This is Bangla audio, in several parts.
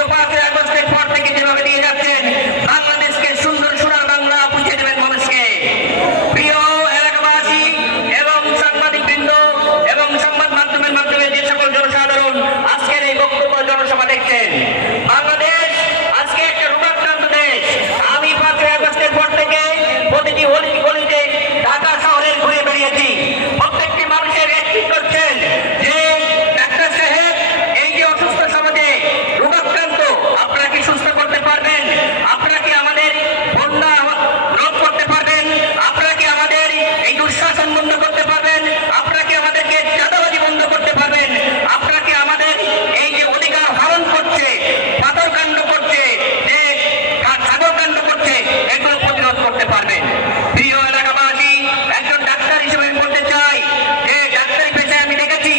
কিন্তু 5ই আগস্টের পর থেকে যেভাবে দিয়ে যাচ্ছেন বাংলাদেশকে সুন্দর সোনার বাংলা বুঝিয়ে দেবেন মানুষকে। প্রিয় এলাকাবাসী এবং সাংবাদিকবৃন্দ এবং সংবাদ মাধ্যমের মাধ্যমে যে সকল জনসাধারণ আজকের এই বক্তব্য জনসভা দেখছেন, বাংলাদেশ আজকে একটা রোগাক্রান্ত দেশ। আমি 5ই আগস্টের পর থেকে প্রতিটি গলিতে ঢাকা শহরে ঘুরে বেরিয়েছি। প্রত্যেকটি মানুষের একটি করছেন যে ডাক্তার সাহেব, এই যে অসুস্থ সমাজে রোগাক্রান্ত, আপনারা কি সুস্থ করতে পারবেন? আপনারা কি আমাদের বন্যা রোধ করতে পারবেন? আপনারা কি আমাদের এই দুঃশাসন বন্ধ করতে পারবেন? আপনারা কি আমাদেরকে চাঁদাবাজি বন্ধ করতে পারবেন? আপনারা কি আমাদের এই যে অধিকার হরণ করছে, পাথরকাণ্ড করছে, যে সাগরকাণ্ড করছে, এগুলো প্রতিরোধ করতে পারবেন? প্রিয় এলাকাবাসী, একজন ডাক্তার হিসেবে আমি বলতে চাই যে ডাক্তারি পেশায় আমি দেখেছি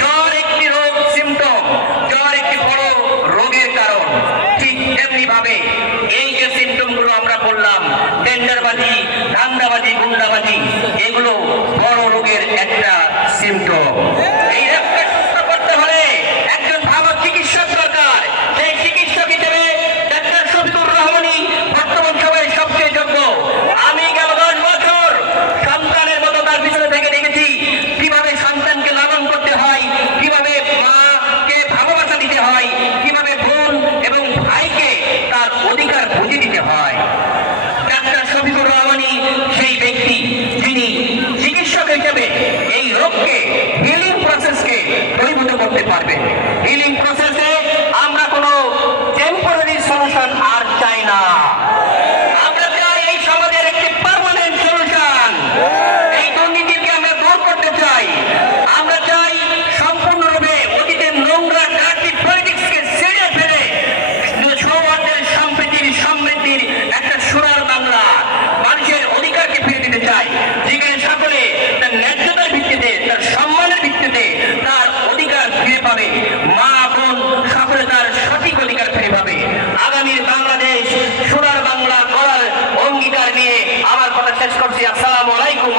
জ্বর একটি রোগ, সিমটম, জ্বর একটি বড় রোগের কারণ। ঠিক তেমনি ভাবে এই যে সিমটম গুলো আমরা বললাম, টেন্ডারবাজি, ধান্দাবাজি, গুন্ডাবাজি, এগুলো বড় রোগের একটা সিমটম। এই রোগকে সুস্থ করতে হলে একজন ভালো চিকিৎসক দরকার। সেই চিকিৎসক হিসেবে ডাক্তার শফিকুর রহমানই বর্তমান সময়ে সবচেয়ে যোগ্য। আমি গেল 10 বছর সন্তানের মতো তার পিছনে থেকে দেখেছি কিভাবে সন্তানকে লালন করতে হয়, কিভাবে মাকে ভালোবাসা দিতে হয়, কিভাবে বোন এবং ভাইকে তার অধিকার বুঝিয়ে দিতে হয়। ডাক্তার শফিকুর রহমানই সেই ব্যক্তি যিনি চিকিৎসক হিসেবে এই রোগকে, হিলিং প্রসেসকে পরিণত করতে পারবেন। হিলিং প্রসেসে আমরা কোনো টেম্পোরারি সলিউশন আর চাই না। আমরা চাই এই সমাজের একটি পার্মানেন্ট সলিউশন। এই দুর্নীতিকে আমরা দূর করতে চাই। আমরা চাই সম্পূর্ণরূপে অতীতের নোংরা ডার্টি পলিটিক্সকে ছেড়ে ফেলে সৌহার্দ্যের, সম্প্রীতির, সমৃদ্ধির একটা সোনার বাংলা, মানুষের অধিকারকে ফিরে দিতে চাই, যেখানে সকলে তার ন্যায্যতার ভিত্তিতে, তার সম্মানের ভিত্তিতে তার অধিকার ফিরে পাবে। মা বোন সকলে তার সঠিক অধিকার ফিরে পাবে। আগামীর বাংলাদেশ সোনার বাংলা করার অঙ্গীকার নিয়ে আমার কথা শেষ করছি। আসসালামু আলাইকুম।